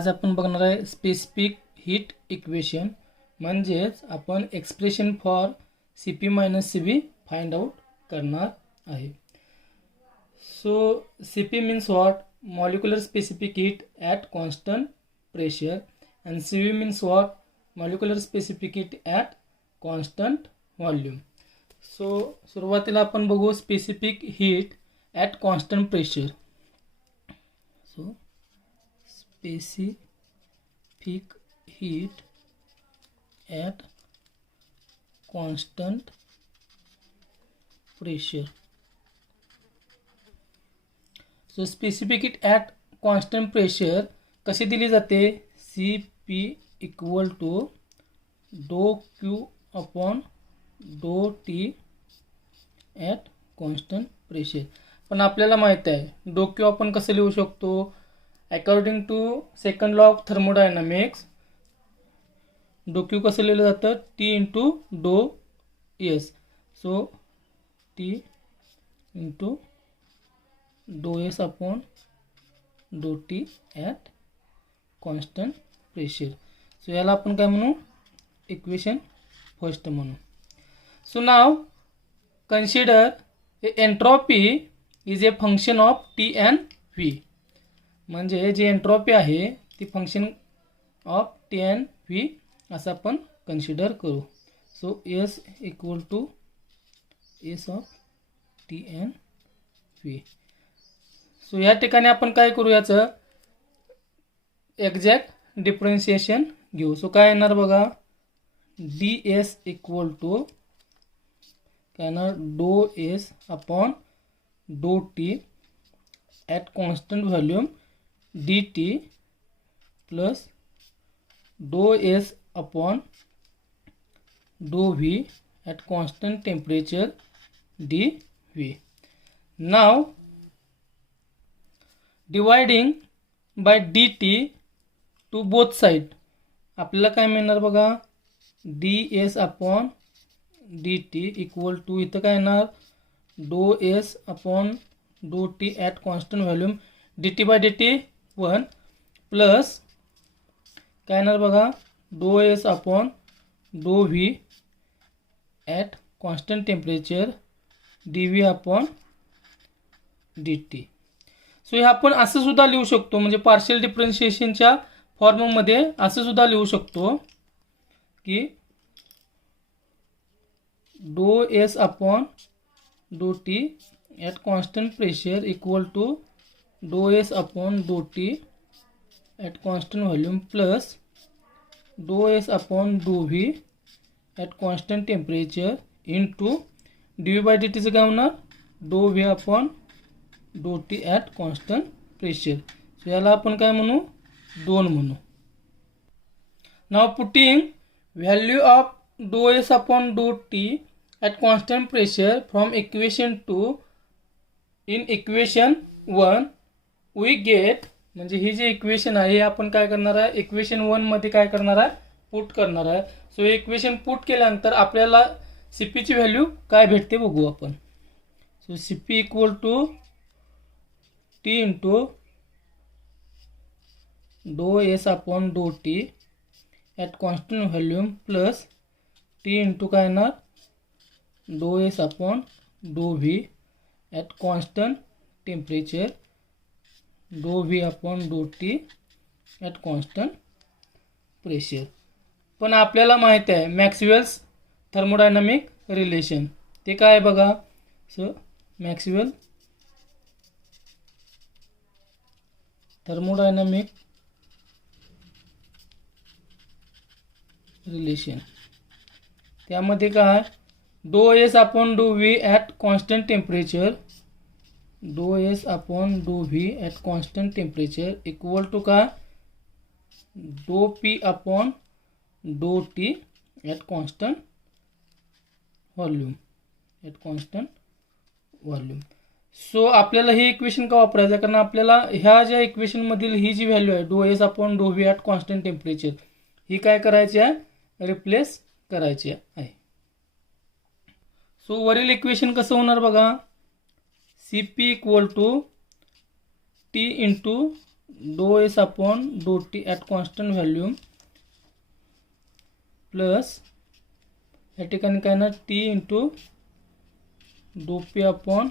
आज आपण बघणार आहे स्पेसिफिक हीट इक्वेशन, म्हणजेच आपण expression for CP minus CV find out करणार आहे. So CP means what? Molecular specific heat at constant pressure, and CV means what? Molecular specific heat at constant volume. So सुरुवातीला आपण बघू specific heat at constant pressure. So specific heat at constant pressure. So specific heat at constant pressure कशी दिली जाते? CP equal to dou Q upon dou T at constant pressure. पण आपल्याला माहित आहे dou Q आपण कसं लिहू शकतो? According to second law of thermodynamics dou Q कसं लिहिलं जातं? T into dou S. So T into dou S upon dou T at constant pressure. So याला आपण काय म्हणू? इक्वेशन फर्स्ट म्हणू. So now consider entropy is a function of T and V. म्हणजे जी एंट्रोपी आहे ती function of T and V असं आपण कन्सिडर करू. So S equal to S of T and V. So या ठिकाणी आपण काय करू? याचं एक्झॅक्ट डिफरन्शिएशन घेऊ. सो काय येणार बघा? DS इक्वल टू काय येणार? dou S upon dou T at constant volume dt plus dou S upon dou V at constant temperature dV. Now dividing by dt to both side आपल्याला काय मिळणार बघा? ds upon dt equal to इथं काय येणार? dou S upon dou T at constant volume dt by dt 1 plus काय येणार बघा? dou S upon dou V at constant temperature dV upon dt. So हे आपण असं सुद्धा लिहू शकतो, म्हणजे पार्शियल डिफरन्शिएशनच्या फॉर्ममध्ये असं सुद्धा लिहू शकतो की dou S upon dou T at constant pressure equal to dou S upon dou T at constant volume plus dou S upon dou V at constant temperature into dV by dt चं काय होणार? dou V upon dou T at constant pressure. So याला आपण काय म्हणू? 2 म्हणू. Now putting value of dou S upon dou T at constant pressure from equation 2 in equation 1 we get, म्हणजे ही जी equation आहे हे आपण काय करणार आहे? इक्वेशन 1 मध्ये काय करणार आहे? पुट करणार आहे. सो हे इक्वेशन पुट केल्यानंतर आपल्याला CP ची व्हॅल्यू काय भेटते बघू आपण. So CP equal to T into dou S upon dou T at constant volume plus T into काय येणार? dou S upon dou V at constant temperature dou V upon dou T at constant pressure. पण आपल्याला माहिती आहे Maxwell's thermodynamic relation, ते काय आहे बघा? सो मॅक्सवेल थर्मोडायनामिक रिलेशन, त्यामध्ये काय? dou S upon dou V at constant temperature dou S upon dou V at constant temperature equal to काय? dou P upon dou T at constant volume at constant volume. So आपल्याला हे equation का वापरायचं? कारण आपल्याला ह्या ज्या equation मधील ही जी व्हॅल्यू आहे dou S upon dou V at constant temperature ही काय करायची आहे? रिप्लेस करायची आहे. सो वरील इक्वेशन कसं होणार बघा? CP equal to T into डो एस अपॉन डो T at constant volume plus या ठिकाणी काय ना टी इंटू डो पी अपॉन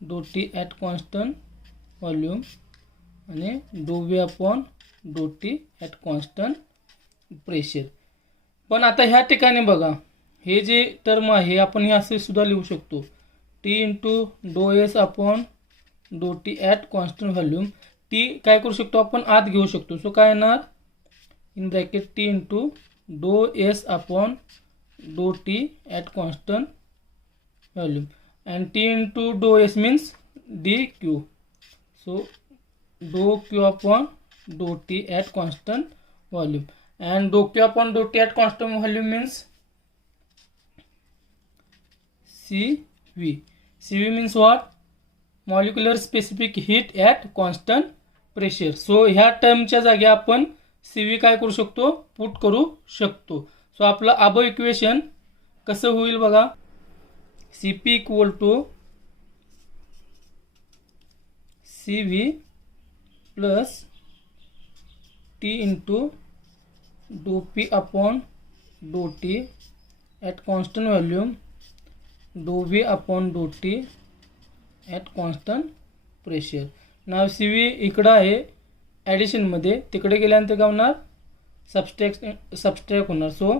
डो टी ॲट कॉन्स्टंट व्हॉल्यूम आणि डो व्ही अपॉन डो टी ॲट कॉन्स्टंट प्रेशर. पण आता ह्या ठिकाणी बघा हे जे टर्म आहे आपण हे असे सुद्धा लिहू शकतो, टी इंटू डो एस अपॉन डो T at constant volume. T काय करू शकतो आपण आत घेऊ शकतो. सो काय येणार इन ब्रॅकेट टी इंटू डो एस अपॉन डो T at constant volume and T into डो S means D Q. So dou Q upon डो T at constant volume and dou Q upon dou T at constant volume means CV. CV means what? Molecular specific heat at constant pressure. So ह्या टर्मच्या जागी आपण CV काय करू शकतो put करू शकतो. सो आपलं अबो इक्वेशन कसं होईल बघा, CP equal to CV plus T into डो पी अपॉन डो T at constant volume dou V upon डो T at constant pressure. Now C V इकडं आहे ॲडिशनमध्ये, तिकडे गेल्यानंतर काय होणार सबस्ट्रॅक्ट होणार. So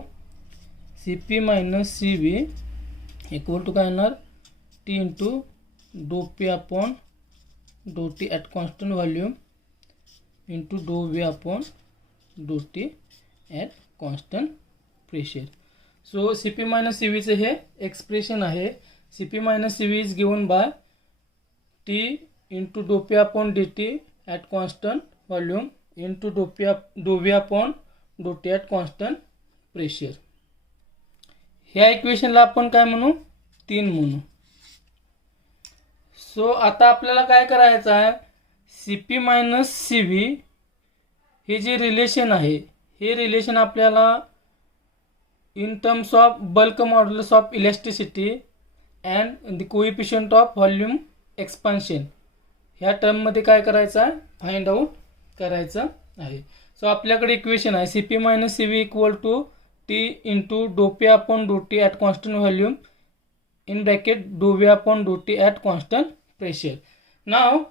C P minus C V equal to काय येणार टी इंटू डो पी अपॉन डो T at constant volume into डो व्ही अपॉन डो T at constant pressure. So C P minus C व्हीचं हे एक्सप्रेशन आहे. C P minus C V is given by T into डो P upon D T at constant volume into डो V upon डो T at constant pressure. ह्या इक्वेशनला आपण काय म्हणू 3 म्हणू. सो आता आपल्याला काय करायचं आहे, C P minus C V हे जे रिलेशन आहे हे रिलेशन आपल्याला in terms of bulk modulus of elasticity and the coefficient of volume expansion ह्या टर्ममध्ये काय करायचं आहे फाइंड आउट करायचं आहे. सो आपल्याकडे इक्वेशन आहे C P minus C V equal to T into डो पी अपॉन डो T at constant volume in bracket dou V upon डो T at constant pressure. Now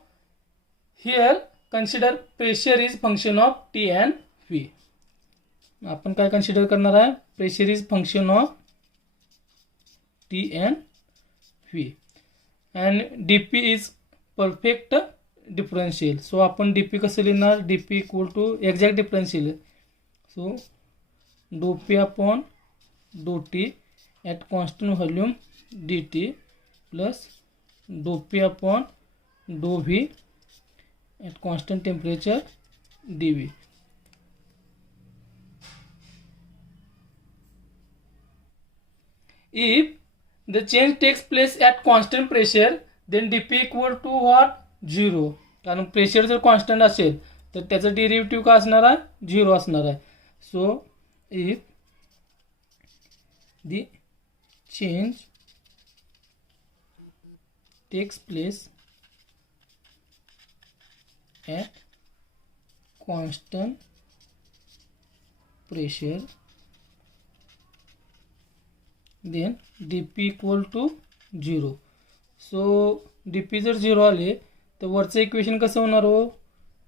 here consider pressure is function of T and V. आपण काय consider करणार आहे pressure is function of T and V and D P is perfect differential. So आपण D P कसं लिहिणार D P equal to exact differential. So dou P upon डो T at constant volume D T plus dou P upon dou V at constant temperature D V. If the change takes place at constant pressure, then dp equal to what 0. कारण pressure जर constant असेल तर त्याचं derivative काय असणार आहे 0 असणार आहे. So if the change takes place at constant pressure then dp equal to 0. So dp जर 0 आले तर वरचं इक्वेशन कसं होणार हो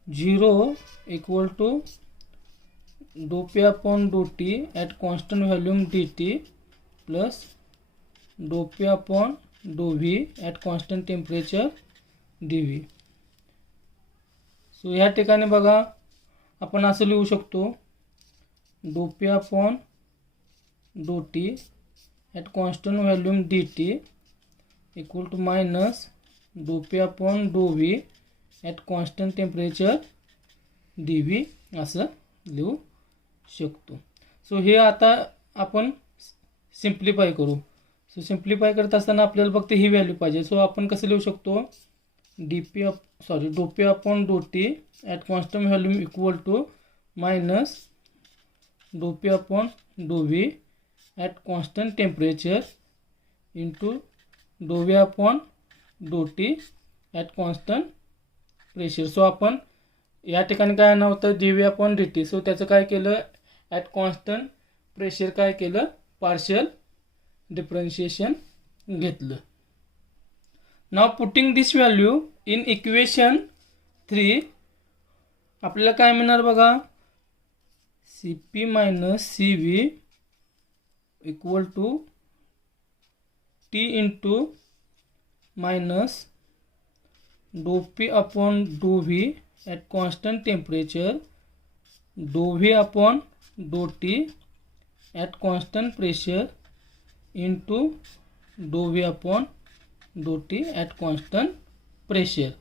0 equal to dou P upon डो T at constant volume D T plus dou P upon dou V at constant temperature D V. So ह्या ठिकाणी बघा आपण असं लिहू शकतो डो पी अपॉन डो T at constant volume D T equal to minus dou P upon dou V at constant temperature D V असं लिहू शकतो. सो हे आता आपण सिम्प्लिफाय करू. सो सिम्प्लिफाय करत असताना आपल्याला फक्त ही व्हॅल्यू पाहिजे. सो आपण कसं लिहू शकतो डो पी अपॉन डो T at constant volume equal to minus dou P upon dou V at constant temperature into डो व्ही अपॉन डो T at constant pressure. So आपण या ठिकाणी काय येणार होतं dV अपॉन dt. सो त्याचं काय केलं ॲट कॉन्स्टंट प्रेशर काय केलं पार्शियल डिफरन्शिएशन घेतलं. Now putting this value in equation 3 आपल्याला काय मिळणार बघा Cp minus Cv equal to T into minus dou P upon dou V at constant temperature, dou V upon dou T at constant pressure into dou V upon dou T at constant pressure.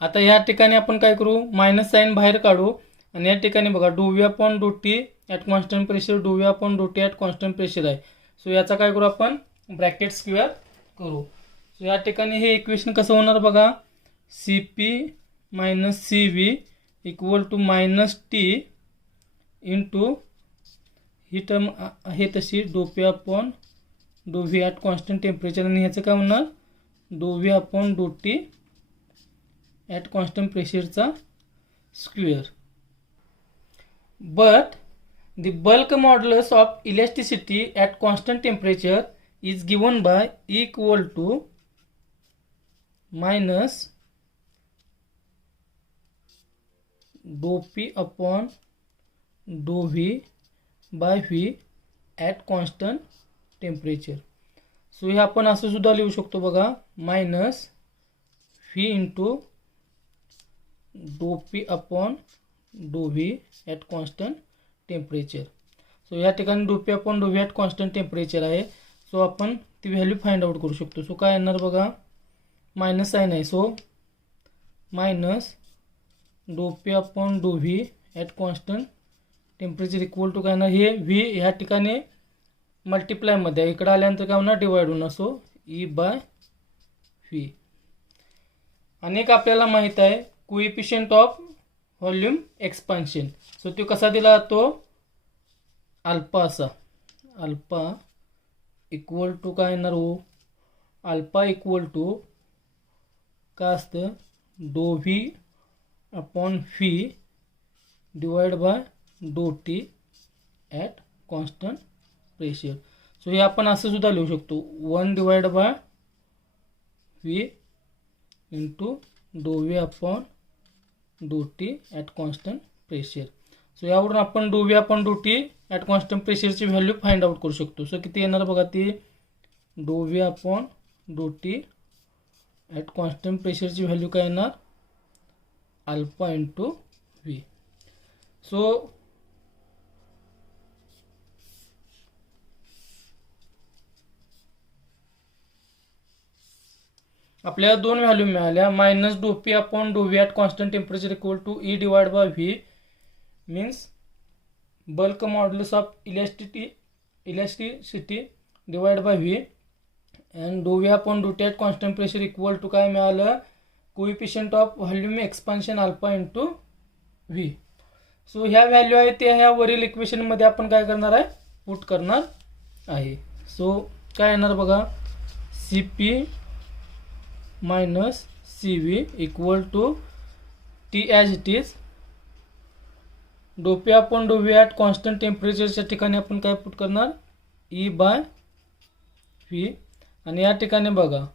आता या ठिकाणी आपण काय करू minus sign बाहेर काढू आणि या ठिकाणी बघा dou V upon dou T at constant pressure, dou V upon dou T at constant pressure आहे. सो याचा काय करू आपण ब्रॅकेट स्क्वेअर करू. सो या ठिकाणी हे इक्वेशन कसं होणार बघा Cp minus Cv equal to minus T into ही टर्म आहे तशी dou P upon dou V at constant temperature आणि ह्याचं काय होणार dou V upon dou T at constant प्रेशरचा square. But the bulk modulus of elasticity at constant temperature is given by E equal to minus dou P upon dou V by V at constant temperature. So हे आपण असं सुद्धा लिहू शकतो बघा minus V into dou P upon dou V at constant temperature. So या ठिकाणी dou P upon dou V at constant temperature आहे. सो आपण ती व्हॅल्यू फाइंड आउट करू शकतो. सो काय येणार बघा मायनस साइन आहे. So minus dou P upon dou V at constant temperature equal to काय ना हे V ह्या ठिकाणी मल्टिप्लायमध्ये इकडे आल्यानंतर काय होणार डिवाइड होणार. So E by V. अनेक आपल्याला माहीत आहे coefficient of volume expansion. So तो कसा दिला जातो अल्फा असा अल्फा इक्वल टू काय येणार हो अल्फा इक्वल टू काय असतं dou V upon V divide by dou T at constant pressure. So हे आपण असं सुद्धा लिहू शकतो 1 divide by V into dou V upon dou T at constant pressure. So यावरून आपण dou V upon dou T at constant प्रेशरची value find out करू शकतो. सो किती येणार बघा ती dou V upon dou T at constant प्रेशरची व्हॅल्यू काय येणार अल्फा इंटू V. सो आपल्याला दोन व्हॅल्यू मिळाल्या minus dou P upon dou V at constant temperature equal to E divide by V means bulk modulus of elasticity divide by V and dou V upon dou T at constant pressure equal to काय मिळालं coefficient of volume expansion alpha into V. So ह्या value आहे ते ह्या वरील इक्वेशनमध्ये आपण काय करणार आहे पुट करणार आहे. सो काय येणार बघा Cp minus Cv equal to T as it is dou P upon dou V at constant टेम्परेचरच्या ठिकाणी आपण काय पुट करणार E बाय V आणि या ठिकाणी बघा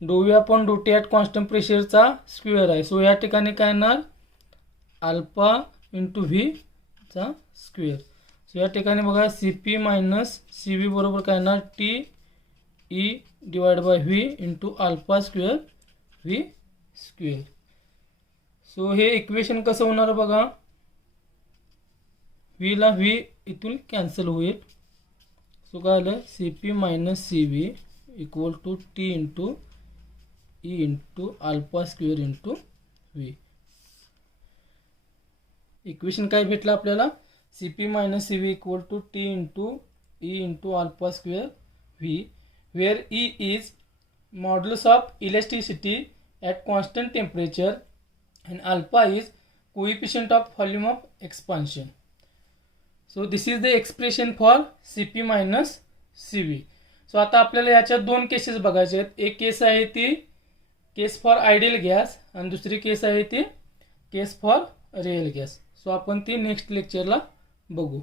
dou V upon dou T at constant प्रेशरचा स्क्वेअर आहे. सो या ठिकाणी काय येणार अल्फा इंटू V चा स्क्वेअर. सो या ठिकाणी बघा Cp मायनस Cv बरोबर काय येणार T E divide by V into alpha square V square. So हे इक्वेशन कसं होणार बघा V ला V इथून कॅन्सल होईल. सो काय आलं Cp minus Cv equal to T into E into alpha square into V. Equation काय भेटलं आपल्याला Cp minus Cv equal to T into E into alpha square V where E is modulus of elasticity at constant temperature and alpha is coefficient of volume of expansion. So this is the expression for Cp minus Cv. So आता आपल्याला याच्यात दोन cases बघायचे आहेत. एक केस आहे ती केस for ideal gas आणि दुसरी केस आहे ती केस फॉर रिअल गॅस. सो आपण ती नेक्स्ट लेक्चरला बघू.